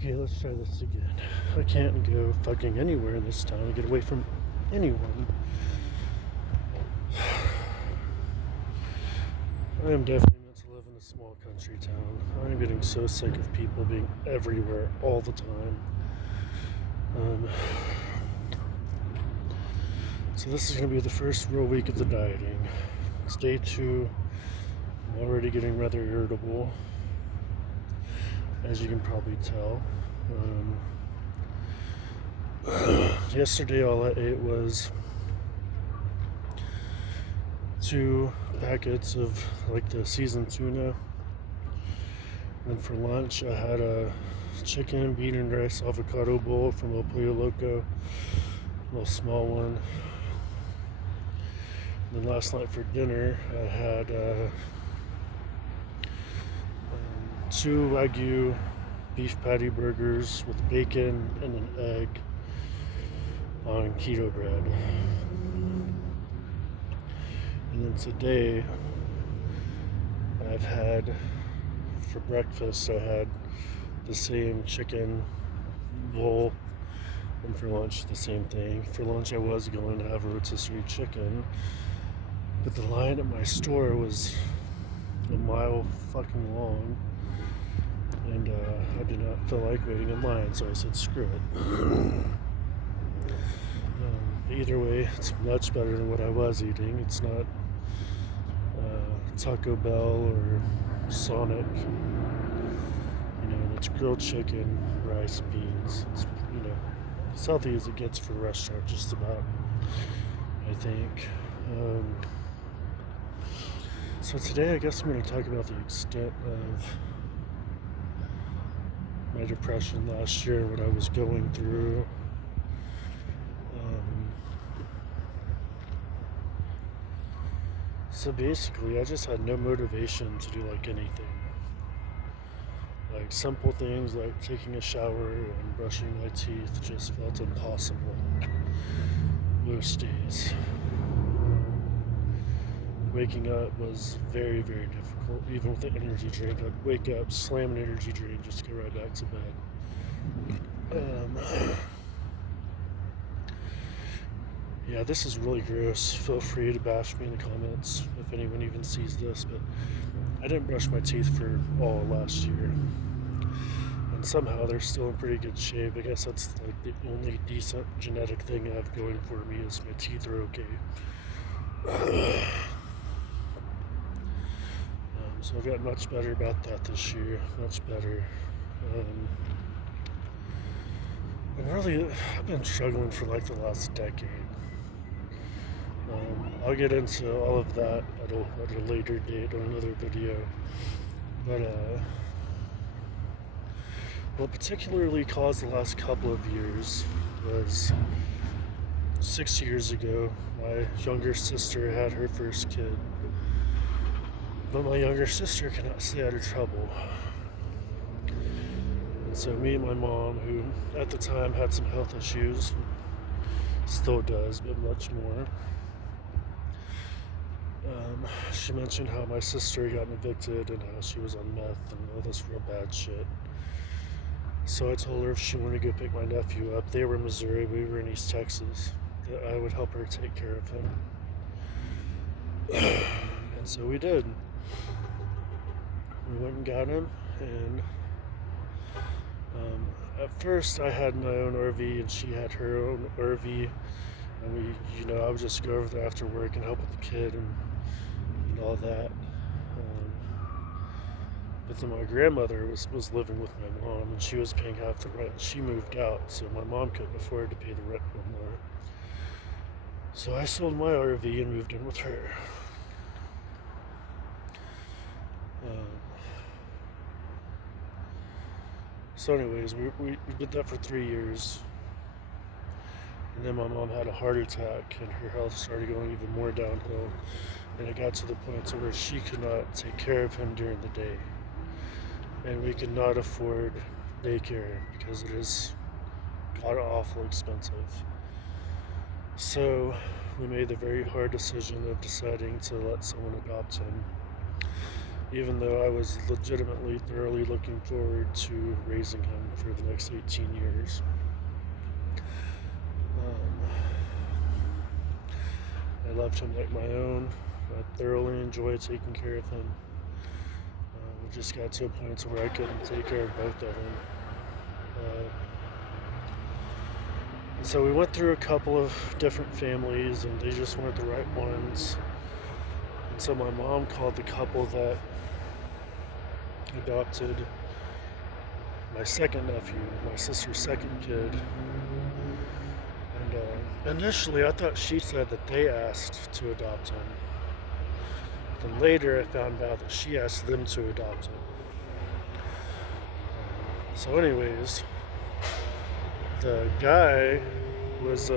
Okay, let's try this again. I can't go fucking anywhere in this town and get away from anyone. I am definitely meant to live in a small country town. I'm getting so sick of people being everywhere all the time. So this is going to be the first real week of the dieting. It's day 2. I'm already getting rather irritable, as you can probably tell. Yesterday all I ate was 2 packets of like the seasoned tuna. And for lunch I had a chicken, bean and rice avocado bowl from El Pollo Loco, a little small one. And then last night for dinner I had 2 Wagyu beef patty burgers with bacon and an egg on keto bread. And then today I've had, for breakfast I had the same chicken bowl, and for lunch the same thing. For lunch I was going to have a rotisserie chicken, but the line at my store was a mile fucking long, and I did not feel like waiting in line, so I said screw it. Either way, it's much better than what I was eating. It's not Taco Bell or Sonic. It's grilled chicken, rice, beans. It's as healthy as it gets for a restaurant, just about, I think. So today I guess I'm going to talk about the extent of my depression last year, what I was going through. So basically I just had no motivation to do like anything. Like simple things like taking a shower and brushing my teeth just felt impossible most days. Waking up was very, very difficult. Even with the energy drink, I'd wake up, slam an energy drink, just to go right back to bed. Yeah, this is really gross. Feel free to bash me in the comments if anyone even sees this, but I didn't brush my teeth for all last year. And somehow they're still in pretty good shape. I guess that's like the only decent genetic thing I have going for me is my teeth are okay. So I've gotten much better about that this year. Much better. And really, I've been struggling for like the last decade. I'll get into all of that at a later date on another video. But what particularly caused the last couple of years was 6 years ago, my younger sister had her first kid. But my younger sister cannot stay out of trouble. And so me and my mom, who at the time had some health issues, still does, but much more, she mentioned how my sister got evicted and how she was on meth and all this real bad shit. So I told her if she wanted to go pick my nephew up, they were in Missouri, we were in East Texas, that I would help her take care of him. And so we did. We went and got him, and at first I had my own RV and she had her own RV, and I would just go over there after work and help with the kid and all that. But then my grandmother was living with my mom, and she was paying half the rent. She moved out, so my mom couldn't afford to pay the rent no more. So I sold my RV and moved in with her. So anyways, we did that for 3 years. And then my mom had a heart attack and her health started going even more downhill. And it got to the point to where she could not take care of him during the day. And we could not afford daycare because it is god-awful expensive. So we made the very hard decision of deciding to let someone adopt him. even though I was legitimately thoroughly looking forward to raising him for the next 18 years. I loved him like my own. I thoroughly enjoyed taking care of him. It just got to a point where I couldn't take care of both of them. And so we went through a couple of different families, and they just weren't the right ones. And so my mom called the couple that adopted my second nephew, my sister's second kid. And initially, I thought she said that they asked to adopt him. Then later, I found out that she asked them to adopt him. So, anyways, the guy was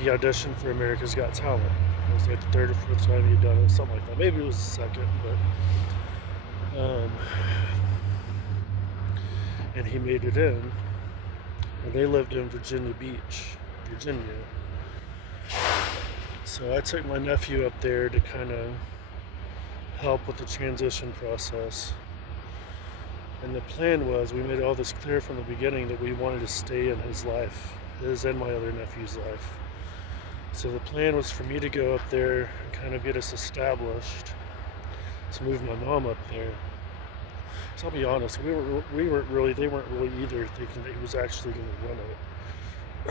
he auditioned for America's Got Talent. It was like the third or fourth time he'd done it, something like that. Maybe it was the second, but and he made it in. And they lived in Virginia Beach, Virginia. So I took my nephew up there to kind of help with the transition process. And the plan was, we made all this clear from the beginning that we wanted to stay in his life, his and my other nephew's life. So the plan was for me to go up there and kind of get us established, to move my mom up there. So I'll be honest, they weren't really either thinking that he was actually going to run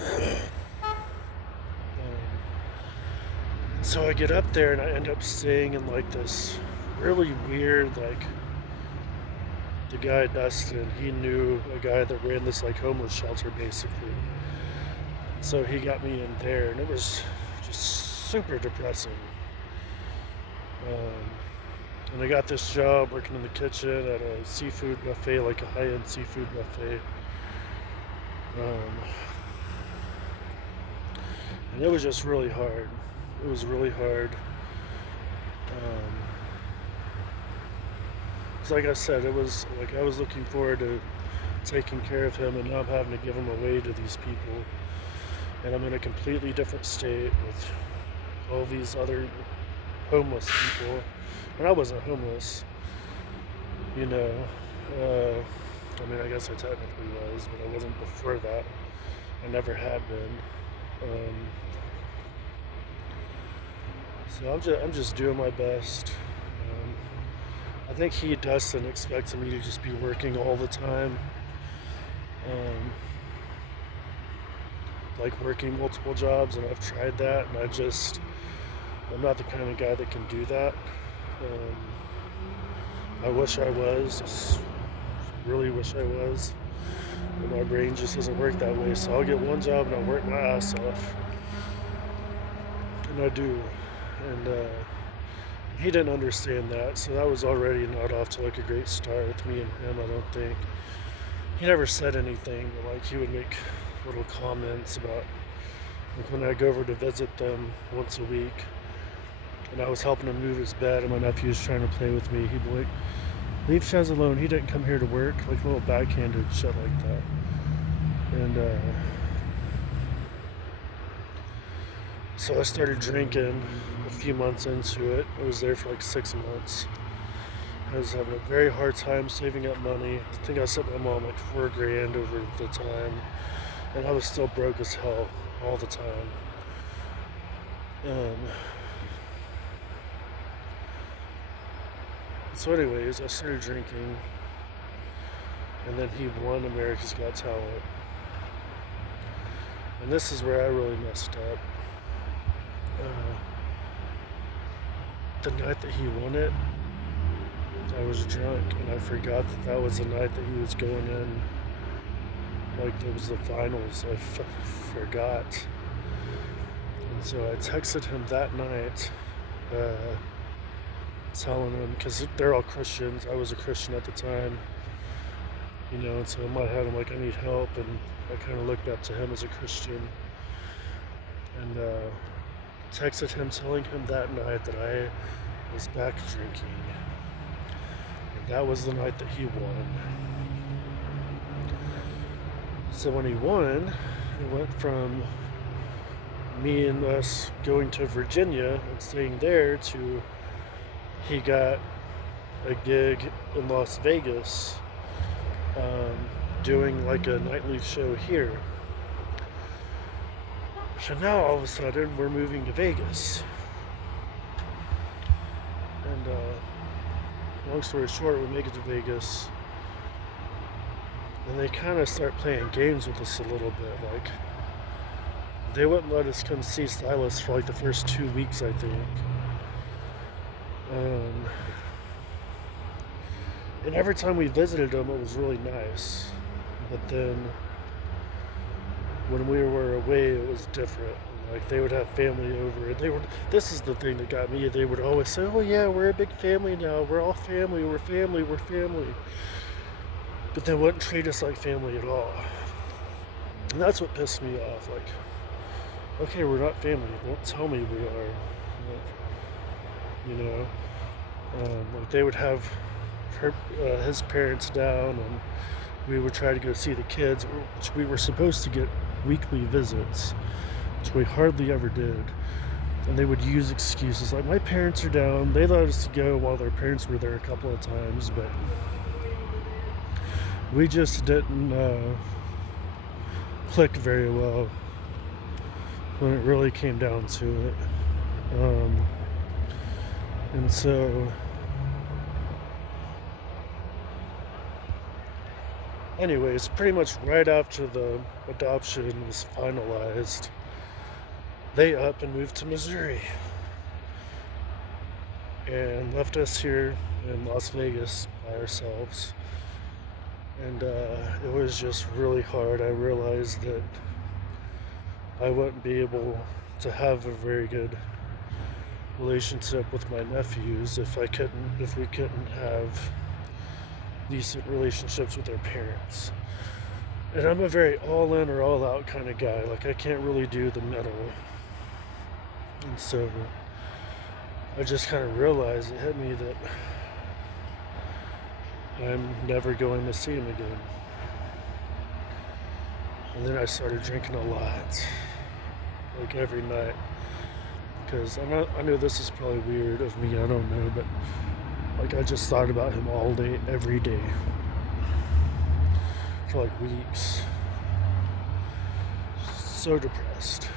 it. So I get up there and I end up staying in like this really weird, like, the guy Dustin, he knew a guy that ran this like homeless shelter basically. So he got me in there, and it was just super depressing. And I got this job working in the kitchen at a seafood buffet, like a high-end seafood buffet. And it was just really hard. It was really hard. Because like I said, it was like I was looking forward to taking care of him and not having to give him away to these people. And I'm in a completely different state with all these other homeless people. And I wasn't homeless, you know. I mean, I guess I technically was, but I wasn't before that. I never had been. So I'm just doing my best. I think he doesn't expect me to just be working all the time. Like working multiple jobs, and I've tried that, and I'm not the kind of guy that can do that. I wish I was, really wish I was, but my brain just doesn't work that way. So I'll get one job and I'll work my ass off, and I do. And he didn't understand that, so that was already not off to like a great start with me and him. I don't think he never said anything, but like he would make little comments about, like, when I go over to visit them once a week and I was helping him move his bed and my nephew was trying to play with me, he'd be like, leave Chaz alone, he didn't come here to work, like little backhanded shit like that. And so I started drinking a few months into it. I was there for like 6 months. I was having a very hard time saving up money. I think I sent my mom like $4,000 over the time, and I was still broke as hell all the time. So anyways, I started drinking, and then he won America's Got Talent. And this is where I really messed up. The night that he won it, I was drunk, and I forgot that was the night that he was going in. Like, it was the finals. I forgot. And so I texted him that night, telling him, because they're all Christians. I was a Christian at the time, you know, and so in my head I'm like, I need help, and I kind of looked up to him as a Christian, and texted him telling him that night that I was back drinking, and that was the night that he won. So when he won, it went from me and us going to Virginia and staying there to he got a gig in Las Vegas, um, doing like a nightly show here. So now all of a sudden we're moving to Vegas. And long story short, we make it to Vegas. And they kind of start playing games with us a little bit. Like, they wouldn't let us come see Silas for like the first 2 weeks, I think. And every time we visited them, it was really nice. But then when we were away, it was different. Like, they would have family over, and this is the thing that got me. They would always say, "Oh yeah, we're a big family now. We're all family. We're family. We're family." But they wouldn't treat us like family at all. And that's what pissed me off. Like, okay, we're not family. Don't tell me we are. You know, like they would have his parents down, and we would try to go see the kids, which we were supposed to get weekly visits, which we hardly ever did. And they would use excuses like, my parents are down. They let us go while their parents were there a couple of times, but we just didn't click very well when it really came down to it. And so, anyways, pretty much right after the adoption was finalized, they up and moved to Missouri and left us here in Las Vegas by ourselves. And it was just really hard. I realized that I wouldn't be able to have a very good relationship with my nephews if we couldn't have decent relationships with their parents. And I'm a very all in or all out kind of guy. Like, I can't really do the middle. And so I just kind of realized, it hit me that I'm never going to see him again. And then I started drinking a lot, like every night. Because I know this is probably weird of me, I don't know, but like I just thought about him all day, every day, for like weeks. So depressed.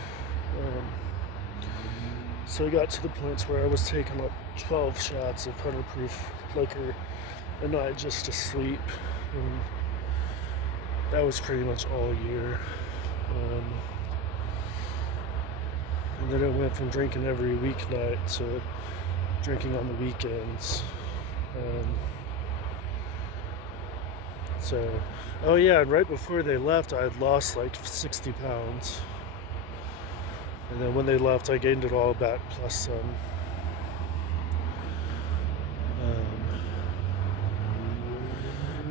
So it got to the points where I was taking like 12 shots of 100 proof liquor a night just to sleep. And that was pretty much all year. And then it went from drinking every weeknight to drinking on the weekends. So, oh yeah, and right before they left, I had lost like 60 pounds. And then when they left, I gained it all back plus some.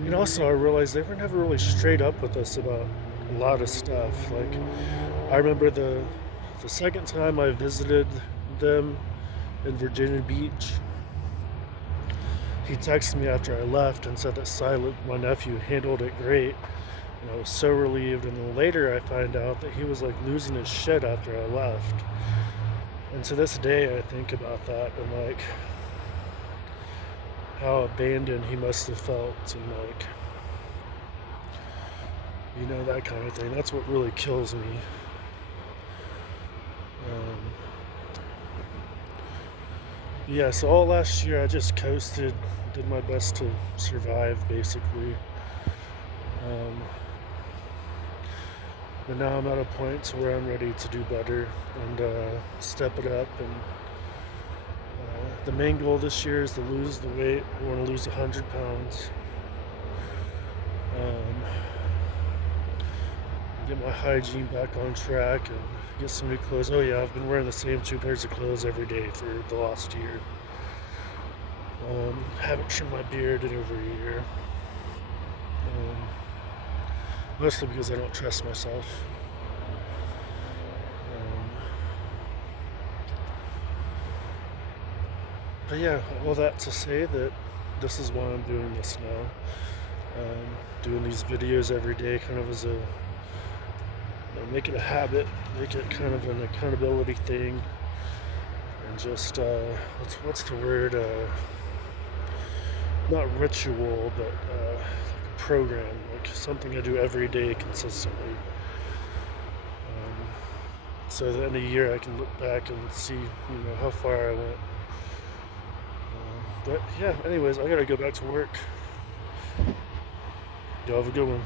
And also, I realized they were never really straight up with us about a lot of stuff. Like, I remember the second time I visited them in Virginia Beach, he texted me after I left and said that Silent, my nephew, handled it great. And I was so relieved. And then later I find out that he was like losing his shit after I left. And to this day I think about that and like how abandoned he must have felt, and like, you know, that kind of thing. That's what really kills me. Yeah, so all last year I just coasted, did my best to survive basically. But now I'm at a point where I'm ready to do better and step it up. And the main goal this year is to lose the weight. I want to lose 100 pounds. Get my hygiene back on track and get some new clothes. Oh yeah, I've been wearing the same 2 pairs of clothes every day for the last year. Haven't trimmed my beard in over a year. Mostly because I don't trust myself. But yeah, all that to say that this is why I'm doing this now. Doing these videos every day kind of as a, make it a habit, make it kind of an accountability thing, and just what's the word? Not ritual, but like a program, like something I do every day consistently. So that in a year I can look back and see, how far I went. But yeah, anyways, I gotta go back to work. Y'all have a good one.